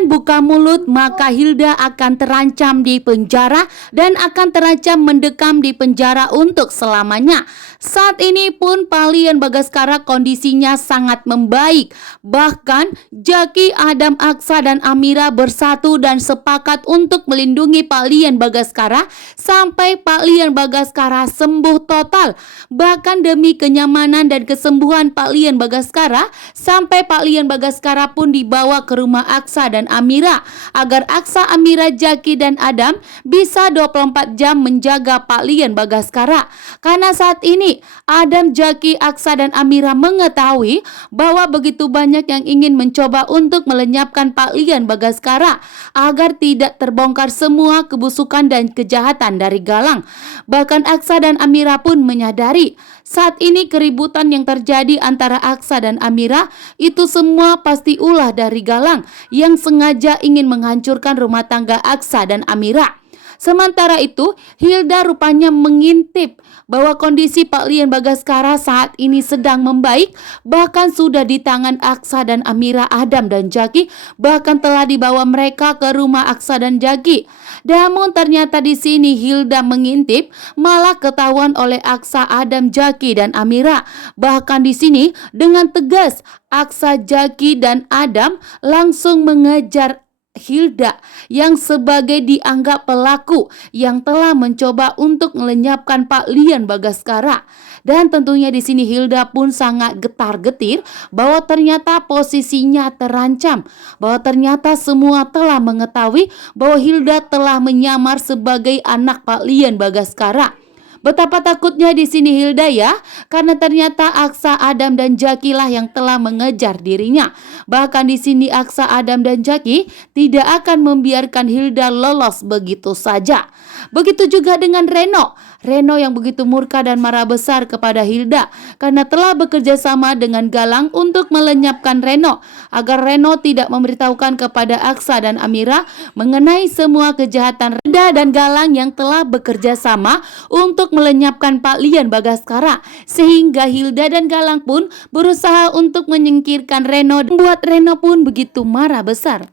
Dengan buka mulut, maka Hilda akan terancam di penjara dan akan terancam mendekam di penjara untuk selamanya. Saat ini pun Palian Bagaskara kondisinya sangat membaik. Bahkan Jaki, Adam, Aksa, dan Amira bersatu dan sepakat untuk melindungi Palian Bagaskara sampai Palian Bagaskara sembuh total. Bahkan demi kenyamanan dan kesembuhan Palian Bagaskara, sampai Palian Bagaskara pun dibawa ke rumah Aksa dan Amira agar Aksa, Amira, Jaki, dan Adam bisa 24 jam menjaga Palian Bagaskara. Karena saat ini Adam, Jaki, Aksa, dan Amira mengetahui bahwa begitu banyak yang ingin mencoba untuk melenyapkan Palian Bagaskara agar tidak terbongkar semua kebusukan dan kejahatan dari Galang. Bahkan Aksa dan Amira pun menyadari saat ini keributan yang terjadi antara Aksa dan Amira itu semua pasti ulah dari Galang yang sengaja ingin menghancurkan rumah tangga Aksa dan Amira. Sementara itu, Hilda rupanya mengintip bahwa kondisi Palian Bagaskara saat ini sedang membaik, bahkan sudah di tangan Aksa dan Amira, Adam dan Jaki, bahkan telah dibawa mereka ke rumah Aksa dan Jaki. Namun ternyata di sini Hilda mengintip malah ketahuan oleh Aksa, Adam, Jaki, dan Amira. Bahkan di sini dengan tegas Aksa, Jaki, dan Adam langsung mengejar Hilda yang sebagai dianggap pelaku yang telah mencoba untuk melenyapkan Palian Bagaskara. Dan tentunya di sini Hilda pun sangat getar-getir bahwa ternyata posisinya terancam, bahwa ternyata semua telah mengetahui bahwa Hilda telah menyamar sebagai anak Palian Bagaskara. Betapa takutnya di sini Hilda ya, karena ternyata Aksa, Adam, dan Jaki lah yang telah mengejar dirinya. Bahkan di sini Aksa, Adam, dan Jaki tidak akan membiarkan Hilda lolos begitu saja. Begitu juga dengan Reno. Reno yang begitu murka dan marah besar kepada Hilda karena telah bekerja sama dengan Galang untuk melenyapkan Reno agar Reno tidak memberitahukan kepada Aksa dan Amira mengenai semua kejahatan Hilda dan Galang yang telah bekerja sama untuk melenyapkan Palian Bagaskara, sehingga Hilda dan Galang pun berusaha untuk menyingkirkan Reno, membuat Reno pun begitu marah besar.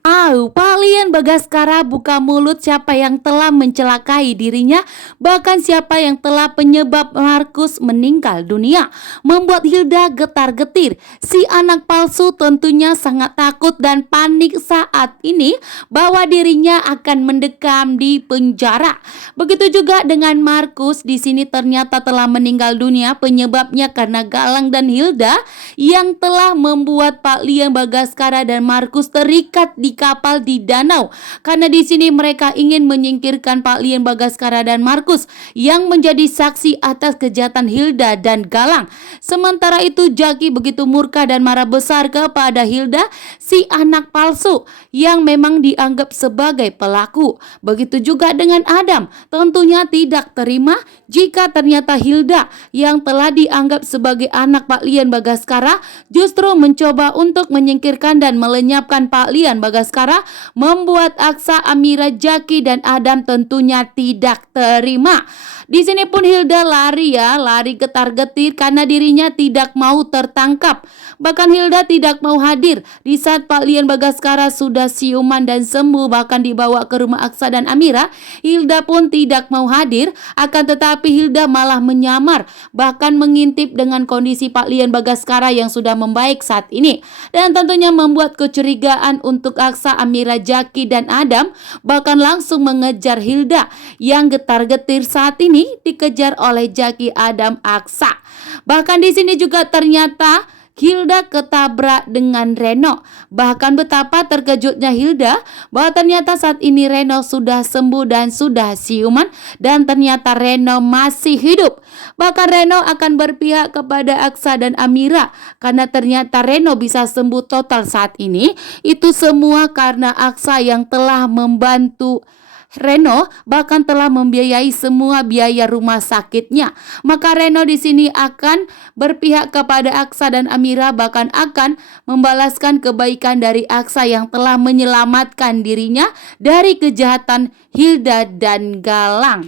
Palian Bagaskara buka mulut siapa yang telah mencelakai dirinya, bahkan siapa yang telah penyebab Markus meninggal dunia, membuat Hilda getar-getir. Si anak palsu tentunya sangat takut dan panik saat ini bahwa dirinya akan mendekam di penjara. Begitu juga dengan Markus, di sini ternyata telah meninggal dunia, penyebabnya karena Galang dan Hilda yang telah membuat Palian Bagaskara dan Markus terikat di kapal di danau. Karena di sini mereka ingin menyingkirkan Palian Bagaskara dan Markus yang menjadi saksi atas kejahatan Hilda dan Galang. Sementara itu Jaki begitu murka dan marah besar kepada Hilda, si anak palsu yang memang dianggap sebagai pelaku. Begitu juga dengan Adam, tentunya tidak terima jika ternyata Hilda yang telah dianggap sebagai anak Palian Bagaskara justru mencoba untuk menyingkirkan dan melenyapkan Palian Bagaskara, membuat Aksa, Amira, Jaki, dan Adam tentunya tidak terima. Di sini pun Hilda lari getar-getir karena dirinya tidak mau tertangkap. Bahkan Hilda tidak mau hadir di saat Palian Bagaskara sudah siuman dan sembuh, bahkan dibawa ke rumah Aksa dan Amira. Hilda pun tidak mau hadir, akan tetapi Hilda malah menyamar, bahkan mengintip dengan kondisi Palian Bagaskara yang sudah membaik saat ini. Dan tentunya membuat kecurigaan untuk Aksa, Amira, Jaki, dan Adam, bahkan langsung mengejar Hilda yang getar-getir saat ini dikejar oleh Jaki, Adam, Aksa. Bahkan di sini juga ternyata Hilda ketabrak dengan Reno. Bahkan betapa terkejutnya Hilda bahwa ternyata saat ini Reno sudah sembuh dan sudah siuman, dan ternyata Reno masih hidup. Bahkan Reno akan berpihak kepada Aksa dan Amira karena ternyata Reno bisa sembuh total saat ini. Itu semua karena Aksa yang telah membantu Reno, bahkan telah membiayai semua biaya rumah sakitnya. Maka Reno di sini akan berpihak kepada Aksa dan Amira, bahkan akan membalaskan kebaikan dari Aksa yang telah menyelamatkan dirinya dari kejahatan Hilda dan Galang.